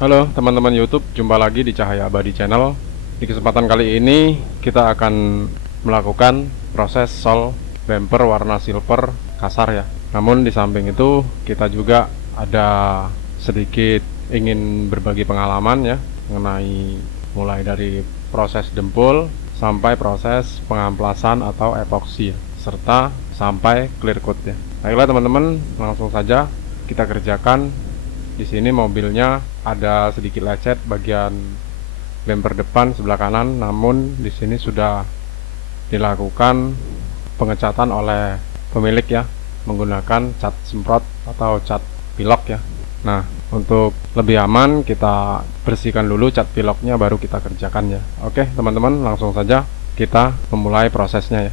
Halo teman-teman YouTube, jumpa lagi di Cahaya Abadi Channel. Di kesempatan kali ini kita akan melakukan proses sol bumper warna silver kasar ya. Namun di samping itu kita juga ada sedikit ingin berbagi pengalaman ya mengenai mulai dari proses dempul sampai proses pengamplasan atau epoksi ya, serta sampai clear coat ya. Baiklah teman-teman, langsung saja kita kerjakan. Di sini mobilnya ada sedikit lecet bagian bumper depan sebelah kanan, namun di sini sudah dilakukan pengecatan oleh pemilik ya, menggunakan cat semprot atau cat pilok ya. Nah, untuk lebih aman kita bersihkan dulu cat piloknya baru kita kerjakan ya. Oke, teman-teman, langsung saja kita memulai prosesnya ya.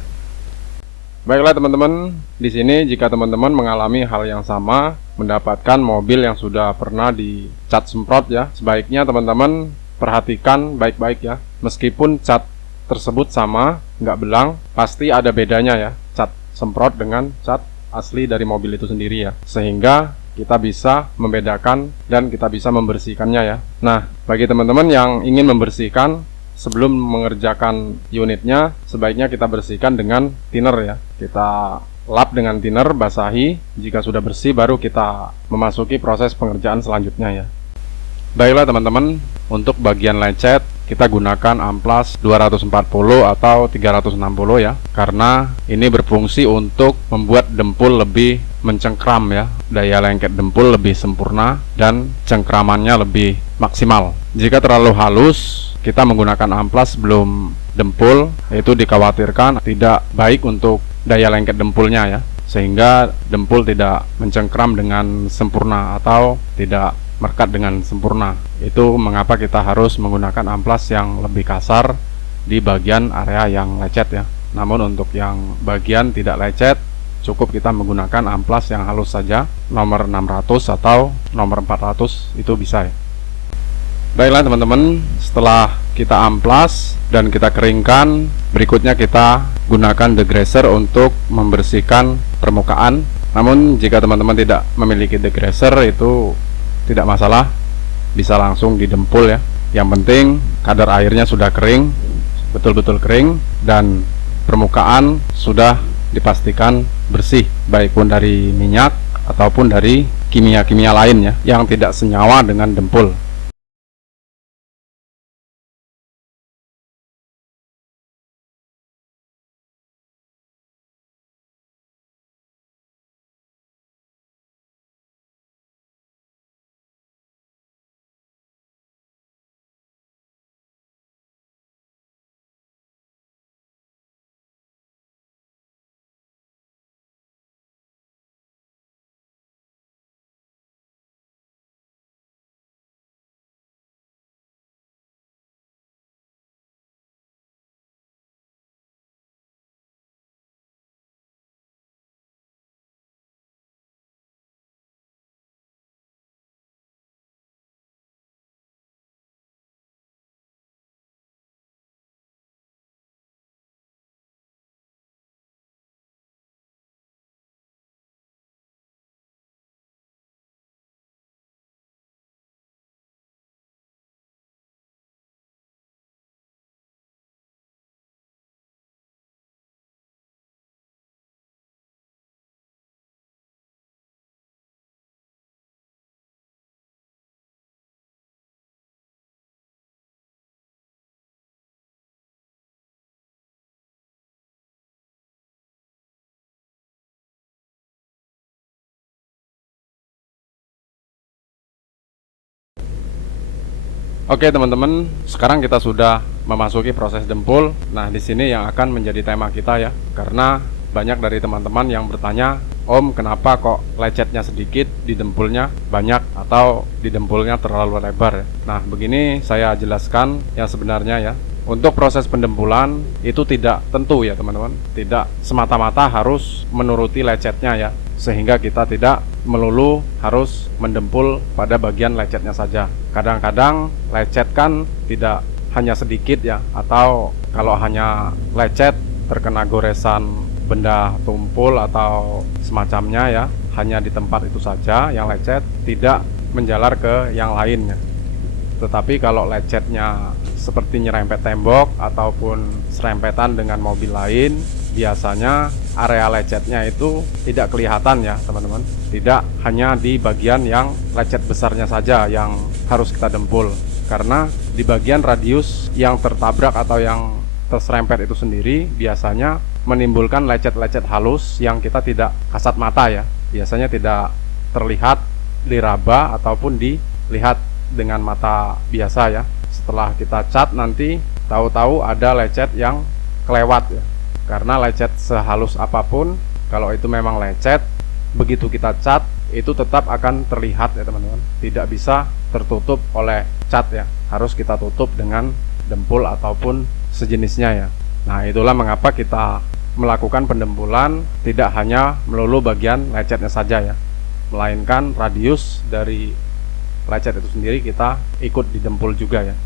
Baiklah teman-teman, di sini jika teman-teman mengalami hal yang sama, mendapatkan mobil yang sudah pernah dicat semprot ya, sebaiknya teman-teman perhatikan baik-baik ya. Meskipun cat tersebut sama, nggak belang, pasti ada bedanya ya, cat semprot dengan cat asli dari mobil itu sendiri ya. Sehingga kita bisa membedakan dan kita bisa membersihkannya ya. Nah, bagi teman-teman yang ingin membersihkan, sebelum mengerjakan unitnya, sebaiknya kita bersihkan dengan thinner ya. Kita lap dengan thinner, basahi. Jika sudah bersih, baru kita memasuki proses pengerjaan selanjutnya ya. Baiklah teman-teman, untuk bagian lecet kita gunakan amplas 240 atau 360 ya, karena ini berfungsi untuk membuat dempul lebih mencengkram ya, daya lengket dempul lebih sempurna dan cengkramannya lebih maksimal. Jika terlalu halus, kita menggunakan amplas sebelum dempul, itu dikhawatirkan tidak baik untuk daya lengket dempulnya ya, sehingga dempul tidak mencengkram dengan sempurna atau tidak merekat dengan sempurna. Itu mengapa kita harus menggunakan amplas yang lebih kasar di bagian area yang lecet ya. Namun untuk yang bagian tidak lecet, cukup kita menggunakan amplas yang halus saja, nomor 600 atau nomor 400 itu bisa ya. Baiklah teman-teman, setelah kita amplas dan kita keringkan, berikutnya kita gunakan degreaser untuk membersihkan permukaan. Namun jika teman-teman tidak memiliki degreaser, itu tidak masalah, bisa langsung didempul ya. Yang penting kadar airnya sudah kering, betul-betul kering, dan permukaan sudah dipastikan bersih, baik pun dari minyak ataupun dari kimia-kimia lain ya, yang tidak senyawa dengan dempul. Oke teman-teman, sekarang kita sudah memasuki proses dempul. Nah, di sini yang akan menjadi tema kita ya, karena banyak dari teman-teman yang bertanya, Om, kenapa kok lecetnya sedikit, di dempulnya banyak, atau di dempulnya terlalu lebar ya? Nah, begini saya jelaskan yang sebenarnya ya. Untuk proses pendempulan itu tidak tentu ya teman-teman, tidak semata-mata harus menuruti lecetnya ya, sehingga kita tidak melulu harus mendempul pada bagian lecetnya saja. Kadang-kadang lecet kan tidak hanya sedikit ya, atau kalau hanya lecet terkena goresan benda tumpul atau semacamnya ya, hanya di tempat itu saja yang lecet, tidak menjalar ke yang lainnya. Tetapi kalau lecetnya seperti nyerempet tembok ataupun serempetan dengan mobil lain, biasanya area lecetnya itu tidak kelihatan ya teman-teman. Tidak hanya di bagian yang lecet besarnya saja yang harus kita dempul, karena di bagian radius yang tertabrak atau yang terserempet itu sendiri biasanya menimbulkan lecet-lecet halus yang kita tidak kasat mata ya. Biasanya tidak terlihat diraba ataupun dilihat dengan mata biasa ya. Setelah kita cat nanti tahu-tahu ada lecet yang kelewat ya. Karena lecet sehalus apapun, kalau itu memang lecet, begitu kita cat itu tetap akan terlihat ya teman-teman. Tidak bisa tertutup oleh cat ya. Harus kita tutup dengan dempul ataupun sejenisnya ya. Nah, itulah mengapa kita melakukan pendempulan tidak hanya melulu bagian lecetnya saja ya, melainkan radius dari lecet itu sendiri kita ikut didempul juga ya.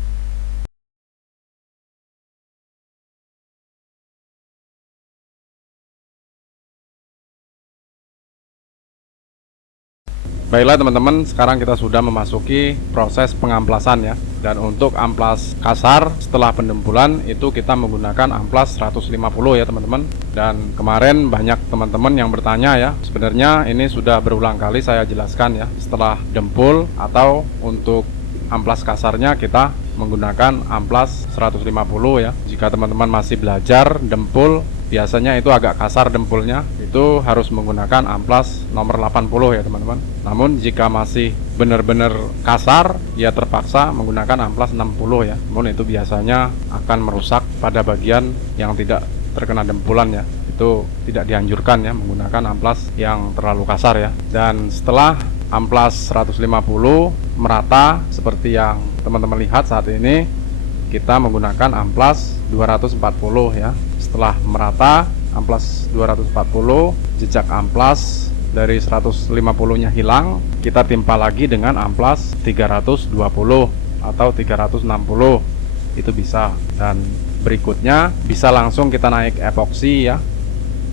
Baiklah teman-teman, sekarang kita sudah memasuki proses pengamplasan ya. Dan untuk amplas kasar setelah pendempulan itu kita menggunakan amplas 150 ya teman-teman. Dan kemarin banyak teman-teman yang bertanya ya, sebenarnya ini sudah berulang kali saya jelaskan ya. Setelah dempul atau untuk amplas kasarnya kita menggunakan amplas 150 ya. Jika teman-teman masih belajar dempul, biasanya itu agak kasar dempulnya, itu harus menggunakan amplas nomor 80 ya teman-teman. Namun jika masih benar-benar kasar, ya terpaksa menggunakan amplas 60 ya. Namun itu biasanya akan merusak pada bagian yang tidak terkena dempulan ya. Itu tidak dianjurkan ya menggunakan amplas yang terlalu kasar ya. Dan setelah amplas 150 merata seperti yang teman-teman lihat saat ini, kita menggunakan amplas 240 ya. Setelah merata amplas 240, jejak amplas dari 150-nya hilang, kita timpa lagi dengan amplas 320 atau 360. Itu bisa. Dan berikutnya bisa langsung kita naik epoksi ya.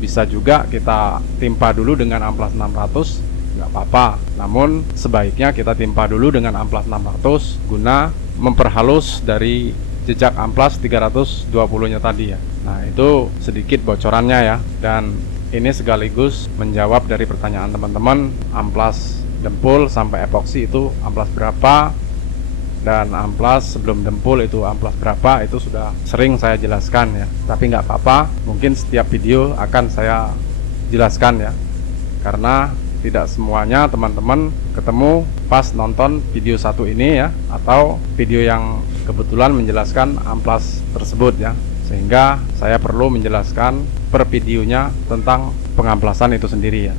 Bisa juga kita timpa dulu dengan amplas 600, nggak apa-apa. Namun sebaiknya kita timpa dulu dengan amplas 600 guna memperhalus dari jejak amplas 320-nya tadi ya. Nah, itu sedikit bocorannya ya. Dan ini sekaligus menjawab dari pertanyaan teman-teman, amplas dempul sampai epoksi itu amplas berapa, dan amplas sebelum dempul itu amplas berapa, itu sudah sering saya jelaskan ya. Tapi nggak apa-apa, mungkin setiap video akan saya jelaskan ya, karena tidak semuanya teman-teman ketemu pas nonton video satu ini ya, atau video yang kebetulan menjelaskan amplas tersebut ya, sehingga saya perlu menjelaskan per videonya tentang pengamplasan itu sendiri ya.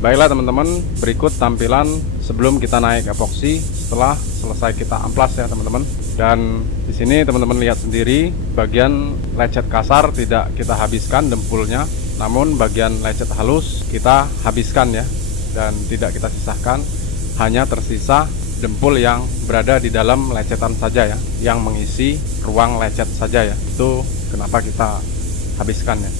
Baiklah teman-teman, berikut tampilan sebelum kita naik epoksi setelah selesai kita amplas ya teman-teman. Dan di sini teman-teman lihat sendiri, bagian lecet kasar tidak kita habiskan dempulnya, namun bagian lecet halus kita habiskan ya, dan tidak kita sisahkan, hanya tersisa dempul yang berada di dalam lecetan saja ya, yang mengisi ruang lecet saja ya. Itu kenapa kita habiskan ya.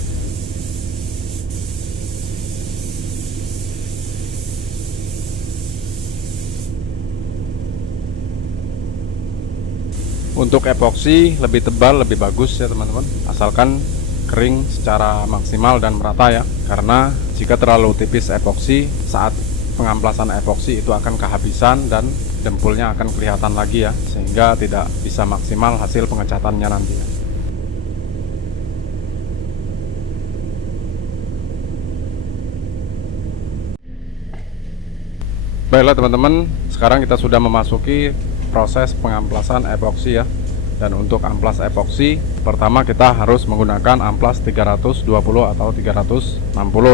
Untuk epoksi lebih tebal lebih bagus ya teman-teman, asalkan kering secara maksimal dan merata ya. Karena jika terlalu tipis epoksi, saat pengamplasan epoksi itu akan kehabisan dan dempulnya akan kelihatan lagi ya, sehingga tidak bisa maksimal hasil pengecatannya nanti ya. Baiklah teman-teman, sekarang kita sudah memasuki proses pengamplasan epoksi ya. Dan untuk amplas epoksi, pertama kita harus menggunakan amplas 320 atau 360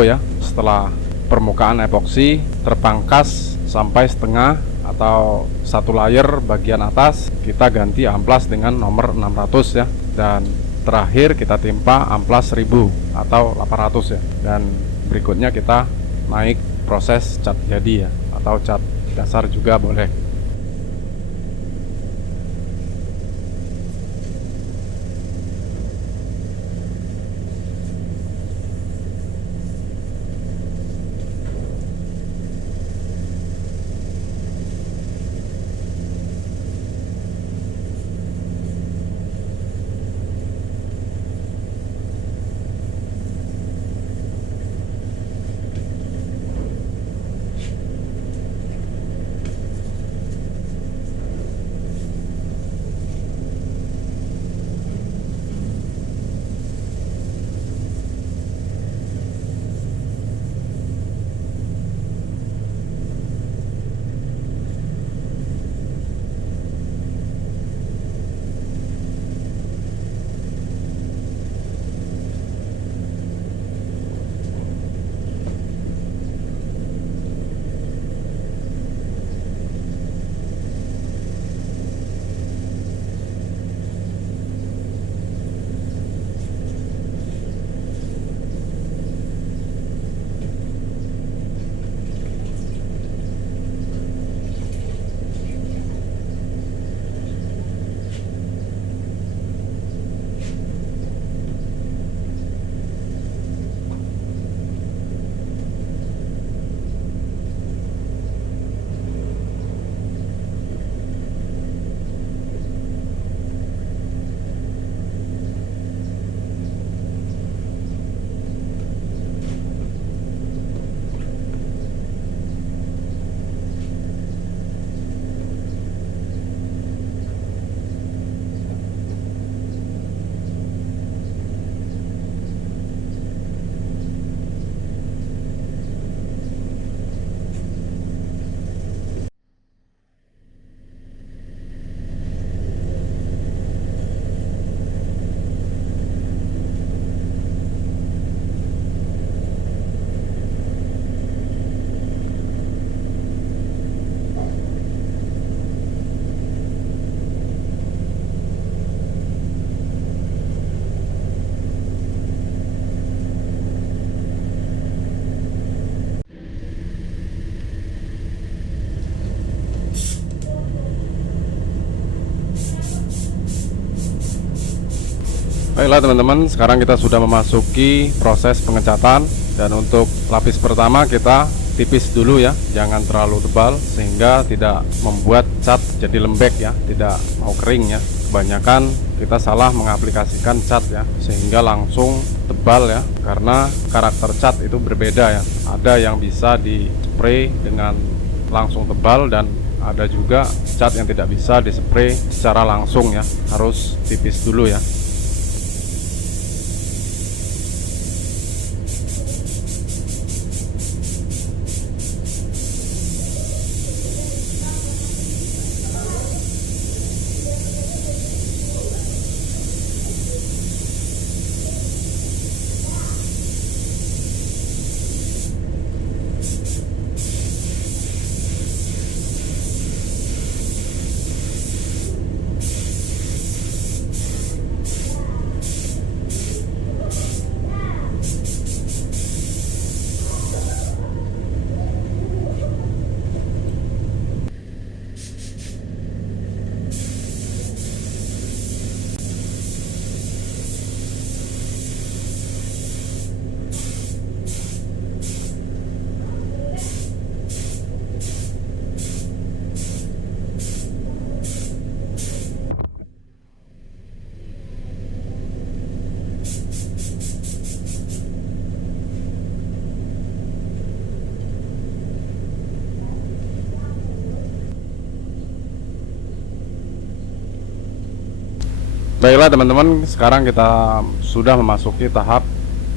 ya. Setelah permukaan epoksi terpangkas sampai setengah atau satu layer bagian atas, kita ganti amplas dengan nomor 600 ya. Dan terakhir kita timpa amplas 1000 atau 800 ya. Dan berikutnya kita naik proses cat jadi ya, atau cat dasar juga boleh. Baiklah teman-teman, sekarang kita sudah memasuki proses pengecatan. Dan untuk lapis pertama kita tipis dulu ya, jangan terlalu tebal sehingga tidak membuat cat jadi lembek ya, tidak mau kering ya. Kebanyakan kita salah mengaplikasikan cat ya, sehingga langsung tebal ya, karena karakter cat itu berbeda ya. Ada yang bisa di spray dengan langsung tebal, dan ada juga cat yang tidak bisa di spray secara langsung ya, harus tipis dulu ya. Baiklah teman-teman, sekarang kita sudah memasuki tahap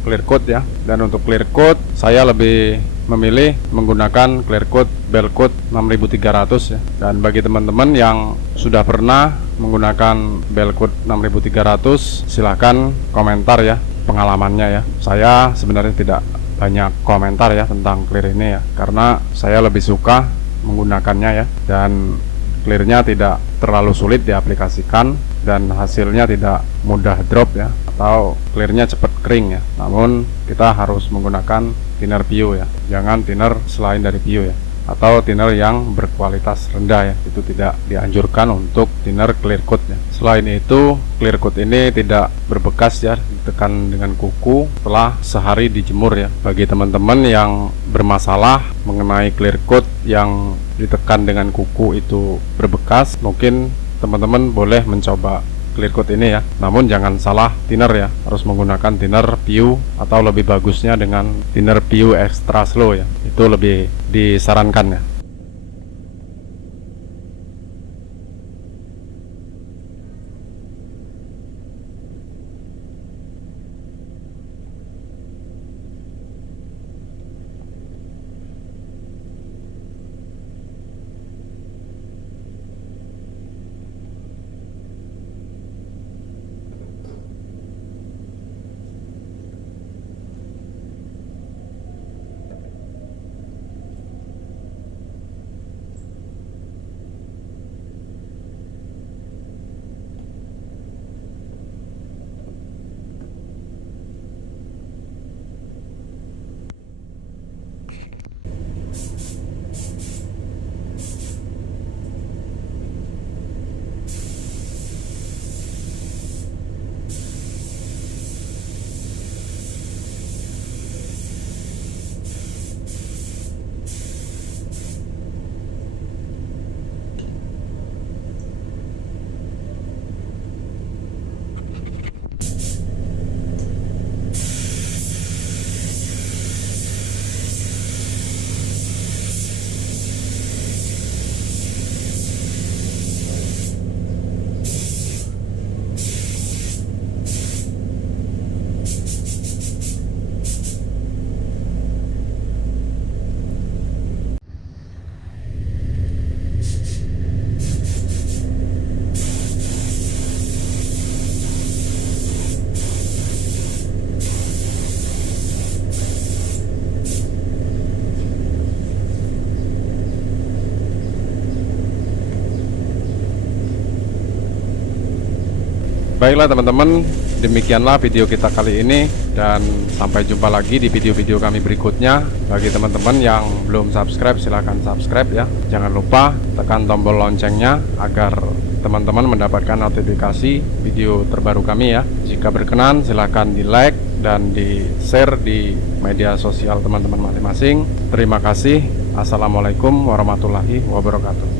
clear coat ya. Dan untuk clear coat saya lebih memilih menggunakan clear coat Belcoat 6300 ya. Dan bagi teman-teman yang sudah pernah menggunakan Belcoat 6300, silahkan komentar ya pengalamannya ya. Saya sebenarnya tidak banyak komentar ya tentang clear ini ya, karena saya lebih suka menggunakannya ya, dan clearnya tidak terlalu sulit diaplikasikan dan hasilnya tidak mudah drop ya, atau clearnya cepat kering ya. Namun kita harus menggunakan thinner PU ya, jangan thinner selain dari PU ya, atau thinner yang berkualitas rendah ya, itu tidak dianjurkan untuk thinner clear coat ya. Selain itu, clear coat ini tidak berbekas ya, ditekan dengan kuku setelah sehari dijemur ya. Bagi teman-teman yang bermasalah mengenai clear coat yang ditekan dengan kuku itu berbekas, mungkin teman-teman boleh mencoba clear coat ini ya. Namun jangan salah thinner ya, harus menggunakan thinner PU, atau lebih bagusnya dengan thinner PU extra slow ya, itu lebih disarankan ya. Baiklah teman-teman, demikianlah video kita kali ini, dan sampai jumpa lagi di video-video kami berikutnya. Bagi teman-teman yang belum subscribe, silahkan subscribe ya. Jangan lupa tekan tombol loncengnya agar teman-teman mendapatkan notifikasi video terbaru kami ya. Jika berkenan silahkan di like dan di share di media sosial teman-teman masing-masing. Terima kasih. Assalamualaikum warahmatullahi wabarakatuh.